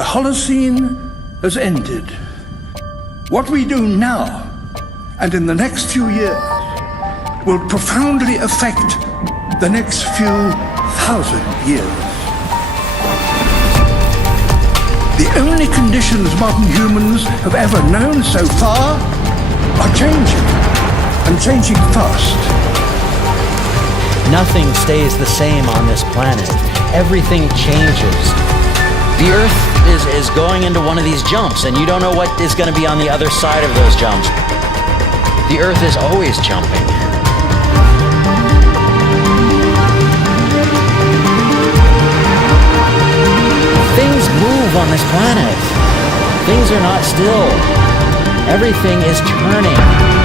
The Holocene has ended. What we do now and in the next few years will profoundly affect the next few thousand years. The only conditions modern humans have ever known so far are changing, and changing fast. Nothing stays the same on this planet. Everything changes. The Earth is going into one of these jumps, and you don't know what is going to be on the other side of those jumps. The Earth is always jumping. Things move on this planet. Things are not still. Everything is turning.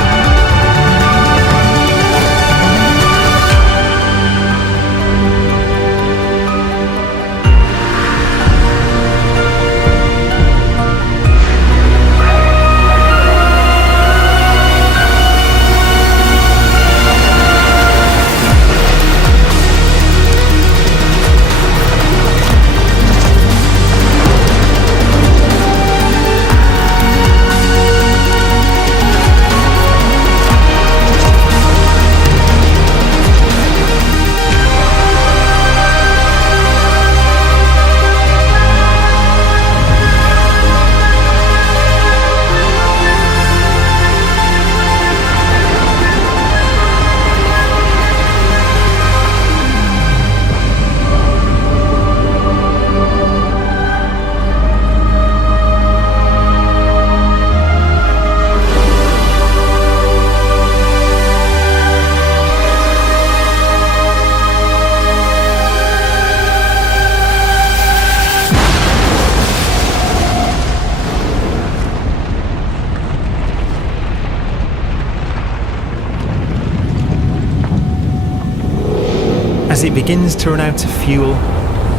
As it begins to run out of fuel,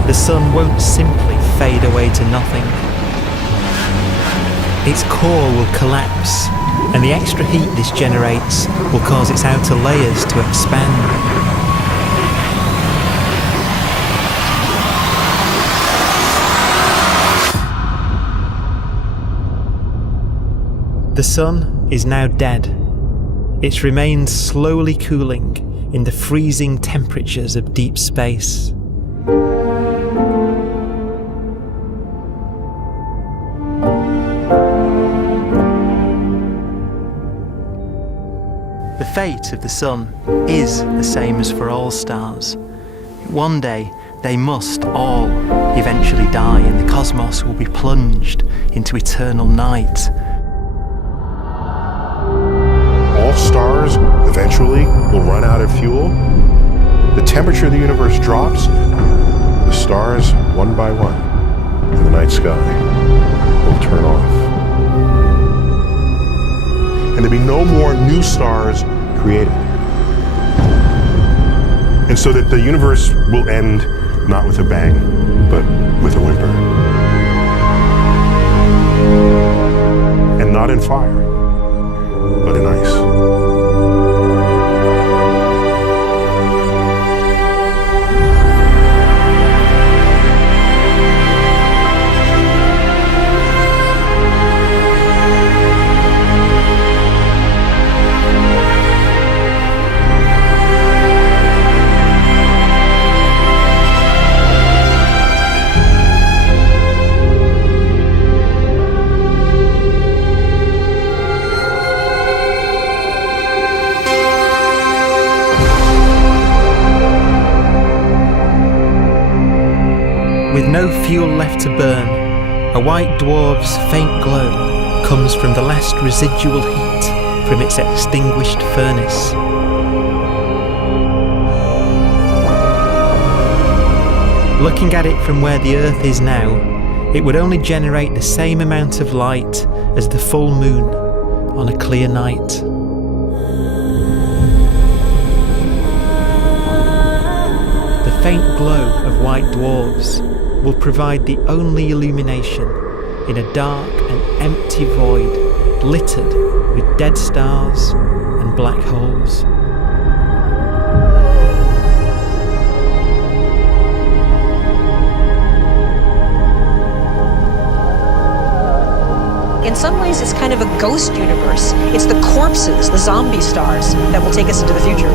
the sun won't simply fade away to nothing. Its core will collapse, and the extra heat this generates will cause its outer layers to expand. The sun is now dead. It remains slowly cooling in the freezing temperatures of deep space. The fate of the sun is the same as for all stars. One day they must all eventually die, and the cosmos will be plunged into eternal night. All stars eventually will run out of fuel. The temperature of the universe drops. The stars, one by one, in the night sky will turn off. And there'll be no more new stars created. And so that the universe will end not with a bang, but with a whimper. And not in fire, but in ice. With no fuel left to burn, a white dwarf's faint glow comes from the last residual heat from its extinguished furnace. Looking at it from where the Earth is now, it would only generate the same amount of light as the full moon on a clear night. The faint glow of white dwarfs will provide the only illumination in a dark and empty void littered with dead stars and black holes. ways, it's kind of a ghost universe. It's the corpses, the zombie stars, that will take us into the future.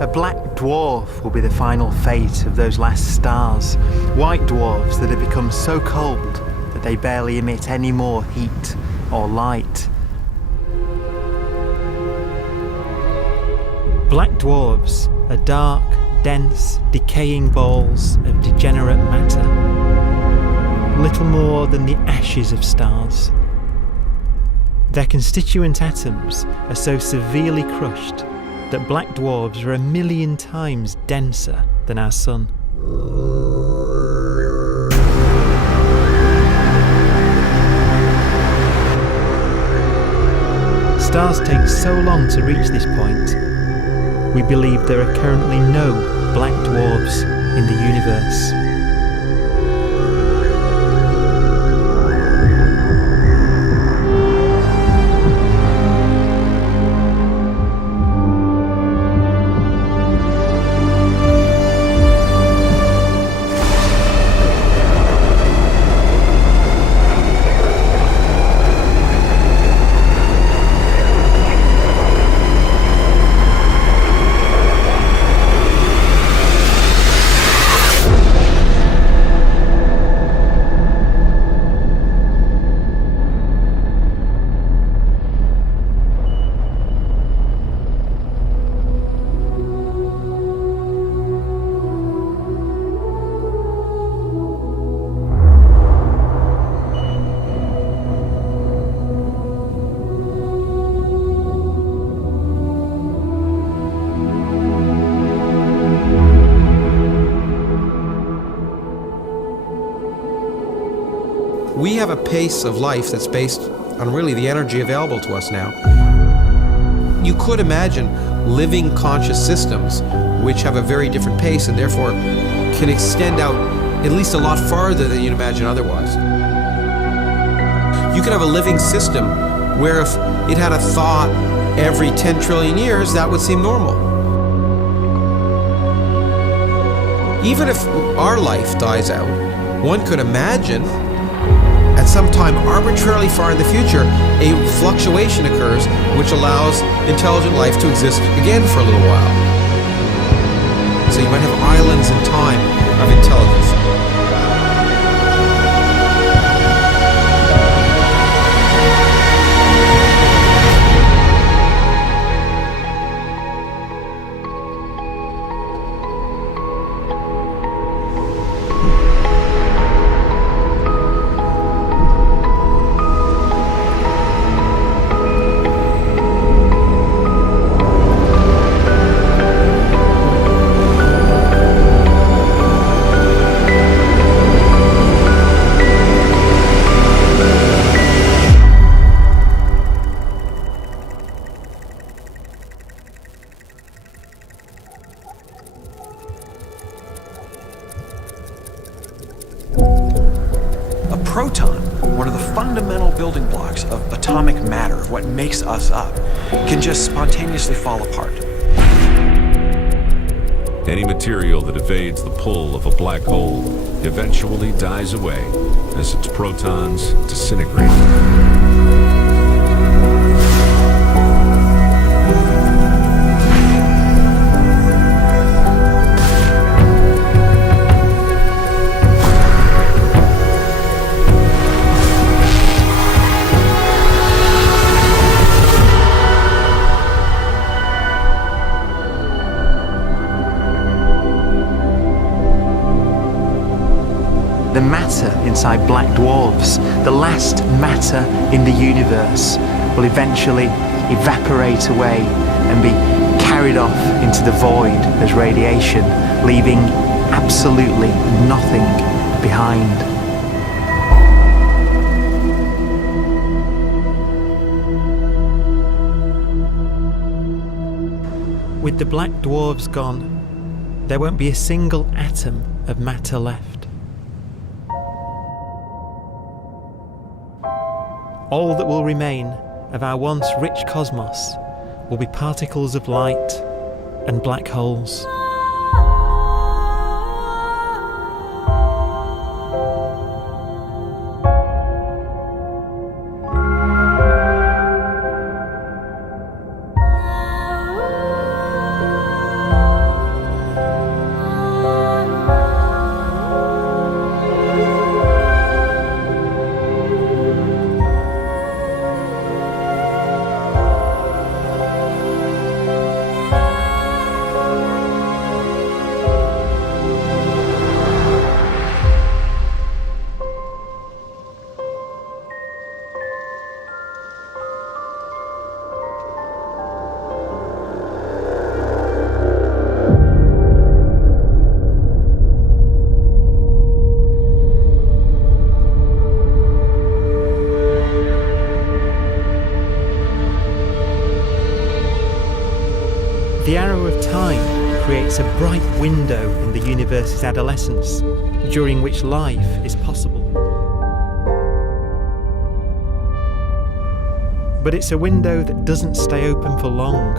A black dwarf will be the final fate of those last stars, white dwarfs that have become so cold that they barely emit any more heat or light. Black dwarfs are dark, dense, decaying balls of degenerate matter, little more than the ashes of stars. Their constituent atoms are so severely crushed that black dwarfs are 1,000,000 times denser than our sun. Stars take so long to reach this point, we believe there are currently no black dwarfs in the universe. We have a pace of life that's based on really the energy available to us now. You could imagine living conscious systems which have a very different pace and therefore can extend out at least a lot farther than you'd imagine otherwise. You could have a living system where if it had a thought every 10 trillion years, that would seem normal. Even if our life dies out, one could imagine at some time arbitrarily far in the future, a fluctuation occurs which allows intelligent life to exist again for a little while. So you might have islands in time of intelligence. Proton, one of the fundamental building blocks of atomic matter, of what makes us up, can just spontaneously fall apart. Any material that evades the pull of a black hole eventually dies away as its protons disintegrate. The matter inside black dwarfs, the last matter in the universe, will eventually evaporate away and be carried off into the void as radiation, leaving absolutely nothing behind. With the black dwarfs gone, there won't be a single atom of matter left. All that will remain of our once rich cosmos will be particles of light and black holes. The arrow of time creates a bright window in the universe's adolescence, during which life is possible. But it's a window that doesn't stay open for long.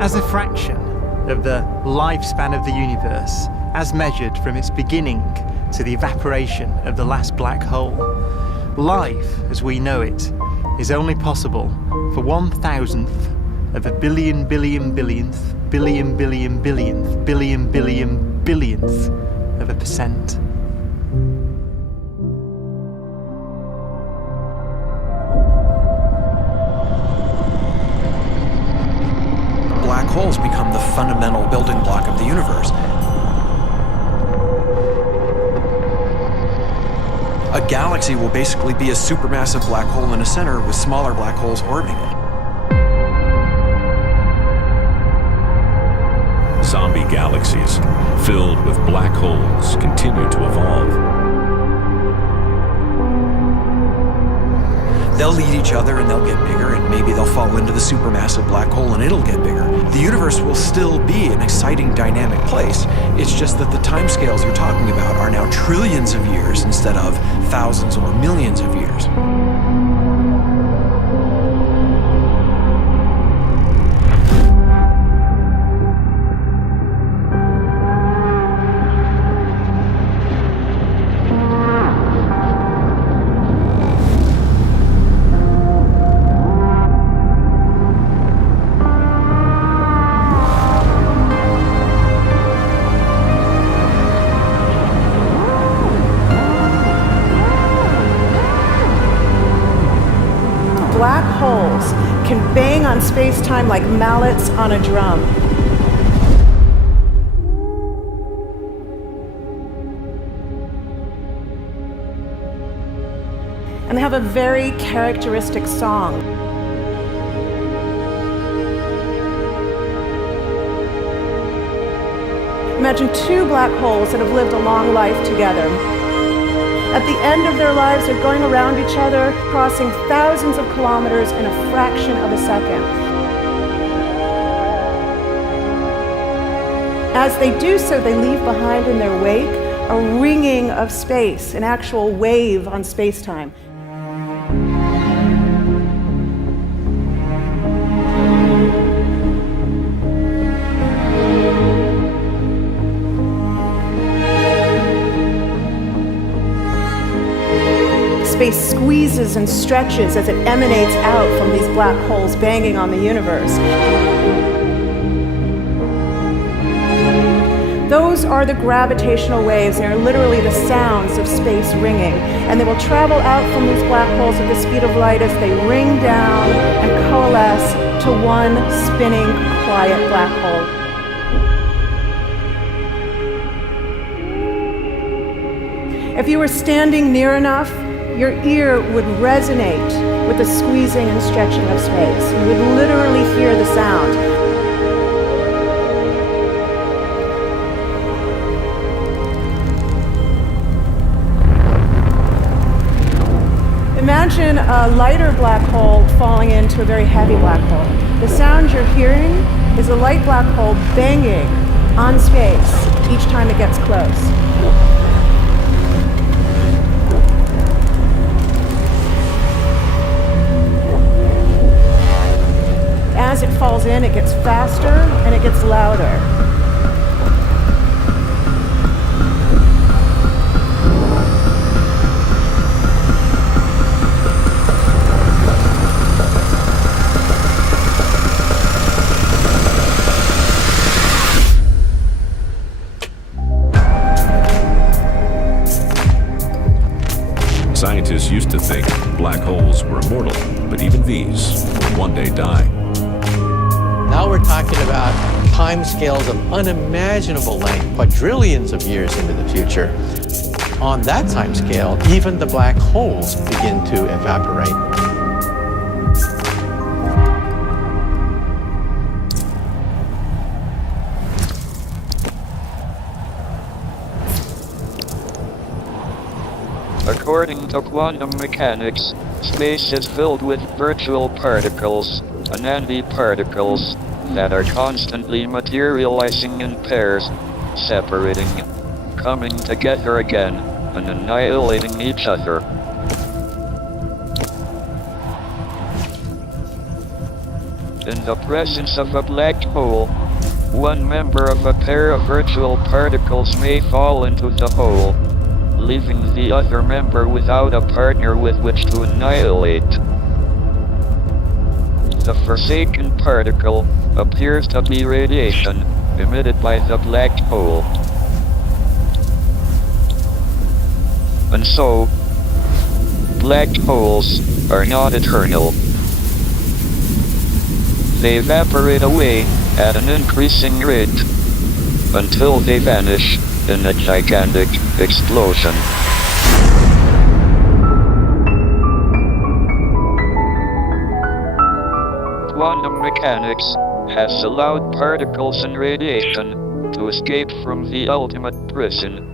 As a fraction of the lifespan of the universe, as measured from its beginning to the evaporation of the last black hole, life, as we know it, is only possible for 1,000th of a billion billionth of a percent. Black holes become the fundamental building block of the universe. A galaxy will basically be a supermassive black hole in a center with smaller black holes orbiting it. Zombie galaxies filled with black holes continue to evolve. They'll eat each other and they'll get bigger, and maybe they'll fall into the supermassive black hole and it'll get bigger. The universe will still be an exciting, dynamic place. It's just that the timescales you're talking about are now trillions of years instead of thousands or millions of years. Black holes can bang on space-time like mallets on a drum. And they have a very characteristic song. Imagine two black holes that have lived a long life together. At the end of their lives, they're going around each other, crossing thousands of kilometers in a fraction of a second. As they do so, they leave behind in their wake a ringing of space, an actual wave on space-time. squeezes and stretches as it emanates out from these black holes banging on the universe. Those are the gravitational waves. They are literally the sounds of space ringing. And they will travel out from these black holes at the speed of light as they ring down and coalesce to one spinning, quiet black hole. If you were standing near enough, your ear would resonate with the squeezing and stretching of space. You would literally hear the sound. Imagine a lighter black hole falling into a very heavy black hole. The sound you're hearing is a light black hole banging on space each time it gets close. As it falls in, it gets faster and it gets louder. Scientists used to think black holes were immortal, but even these will one day die. Now we're talking about timescales of unimaginable length, quadrillions of years into the future. On that timescale, even the black holes begin to evaporate. According to quantum mechanics, space is filled with virtual particles, antiparticles, that are constantly materializing in pairs, separating, coming together again, and annihilating each other. In the presence of a black hole, one member of a pair of virtual particles may fall into the hole, leaving the other member without a partner with which to annihilate. The forsaken particle appears to be radiation emitted by the black hole. And so, black holes are not eternal. They evaporate away at an increasing rate until they vanish in a gigantic explosion. Quantum mechanics has allowed particles and radiation to escape from the ultimate prison,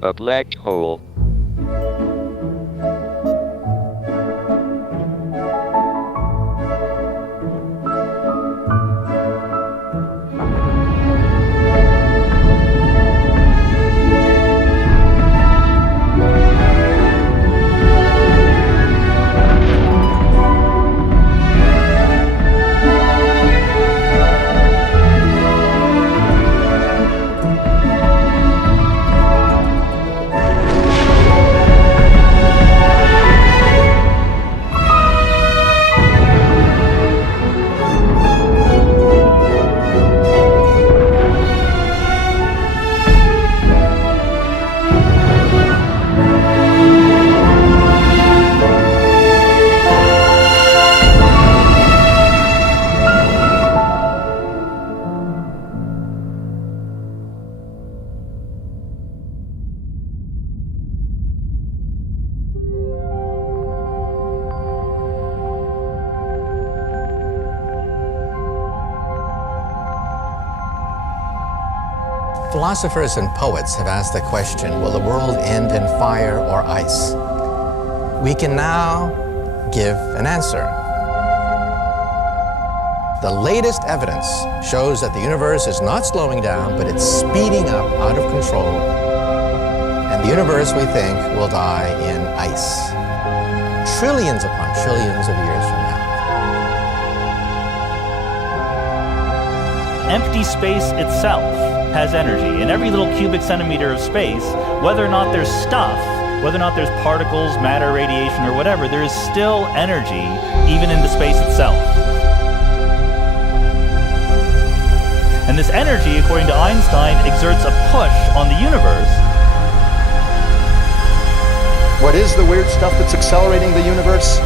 a black hole. Philosophers and poets have asked the question, will the world end in fire or ice? We can now give an answer. The latest evidence shows that the universe is not slowing down, but it's speeding up out of control. And the universe, we think, will die in ice. Trillions upon trillions of years from now. Empty space itself has energy. In every little cubic centimeter of space, whether or not there's stuff whether or not there's particles, matter, radiation, or whatever, there is still energy even in the space itself. And this energy, according to Einstein, exerts a push on the universe. What is the weird stuff that's accelerating the universe?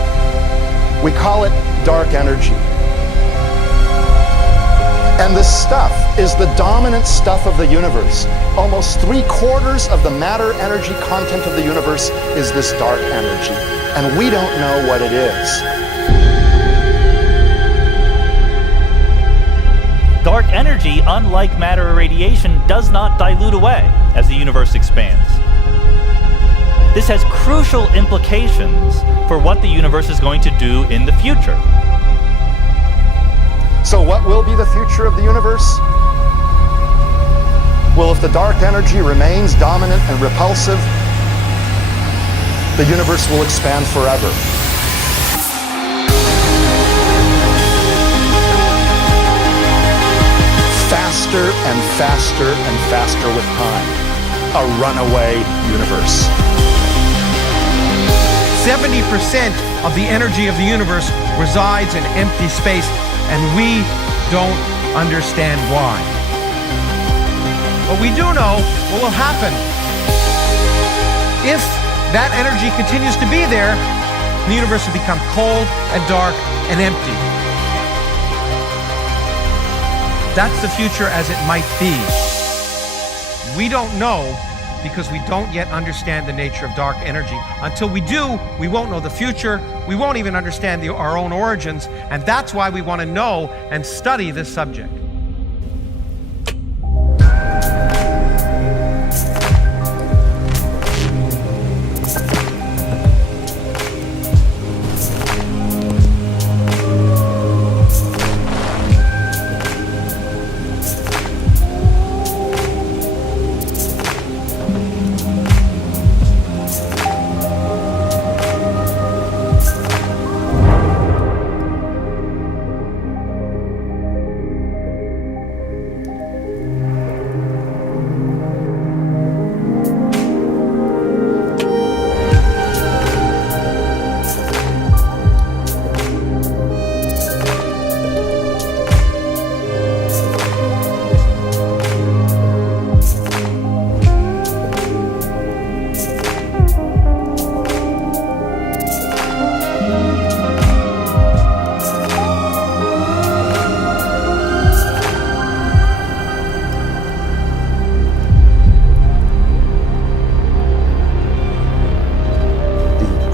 We call it dark energy. And this stuff is the dominant stuff of the universe. Almost 3/4 of the matter-energy content of the universe is this dark energy. And we don't know what it is. Dark energy, unlike matter or radiation, does not dilute away as the universe expands. This has crucial implications for what the universe is going to do in the future. So what will be the future of the universe? Well, if the dark energy remains dominant and repulsive, the universe will expand forever. Faster and faster and faster with time. A runaway universe. 70% of the energy of the universe resides in empty space, and we don't understand why. But we do know what will happen. If that energy continues to be there, the universe will become cold and dark and empty. That's the future as it might be. We don't know because we don't yet understand the nature of dark energy. Until we do, we won't know the future. We won't even understand our own origins, and that's why we want to know and study this subject.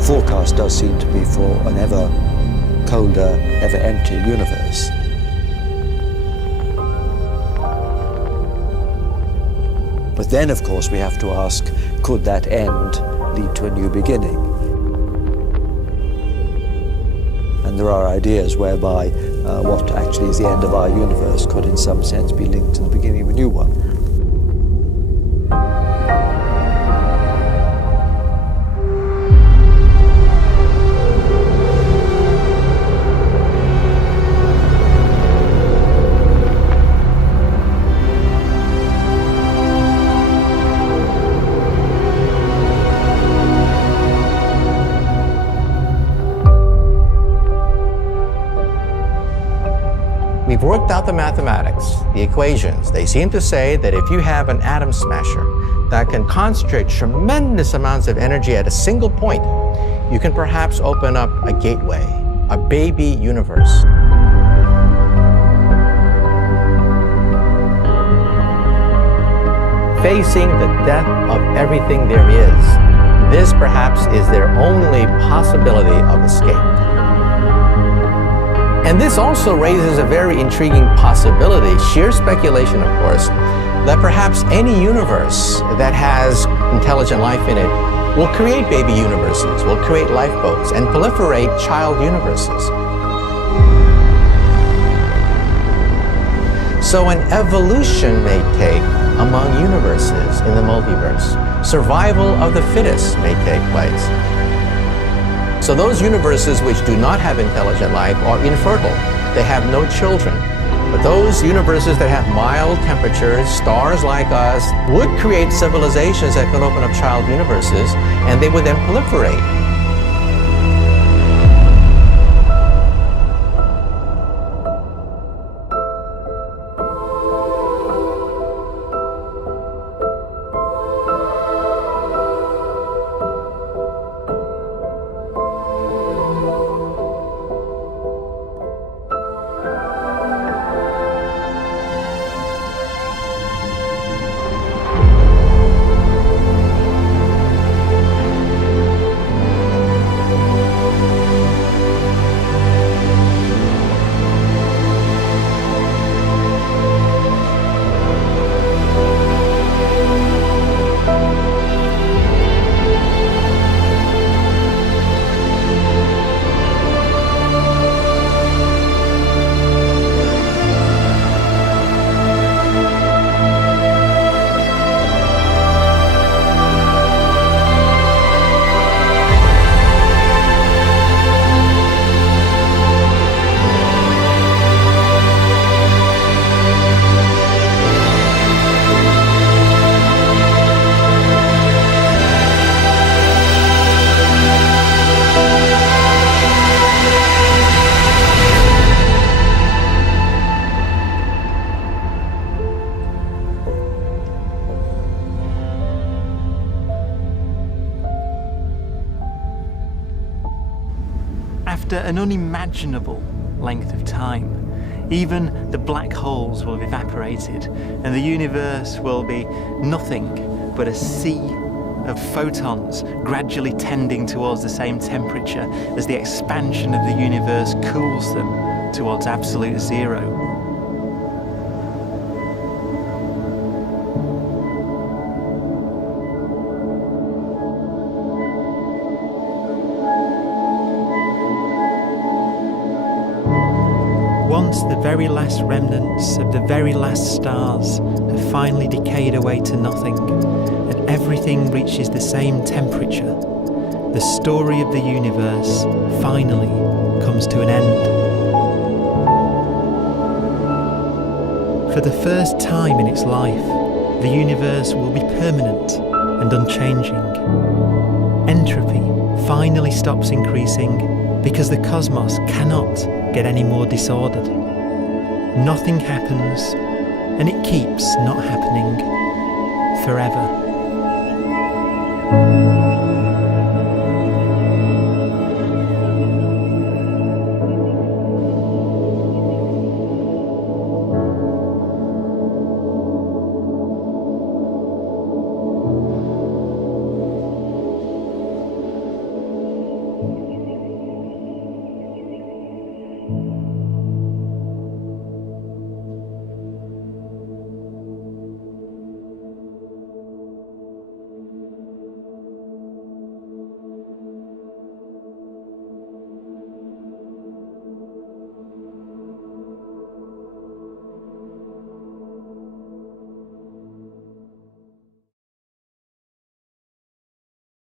Forecast does seem to be for an ever colder, ever emptier universe. But then, of course, we have to ask, could that end lead to a new beginning? And there are ideas whereby what actually is the end of our universe could in some sense be linked to the beginning of a new one. We've worked out the mathematics, the equations. They seem to say that if you have an atom smasher that can concentrate tremendous amounts of energy at a single point, you can perhaps open up a gateway, a baby universe. Facing the death of everything there is, this perhaps is their only possibility of escape. And this also raises a very intriguing possibility, sheer speculation of course, that perhaps any universe that has intelligent life in it will create baby universes, will create lifeboats, and proliferate child universes. So an evolution may take among universes in the multiverse. Survival of the fittest may take place. So those universes which do not have intelligent life are infertile. They have no children. But those universes that have mild temperatures, stars like us, would create civilizations that could open up child universes, and they would then proliferate. After an unimaginable length of time, even the black holes will have evaporated, and the universe will be nothing but a sea of photons gradually tending towards the same temperature as the expansion of the universe cools them towards absolute zero. Once the very last remnants of the very last stars have finally decayed away to nothing, and everything reaches the same temperature, the story of the universe finally comes to an end. For the first time in its life, the universe will be permanent and unchanging. Entropy finally stops increasing because the cosmos cannot get any more disordered. Nothing happens, and it keeps not happening forever.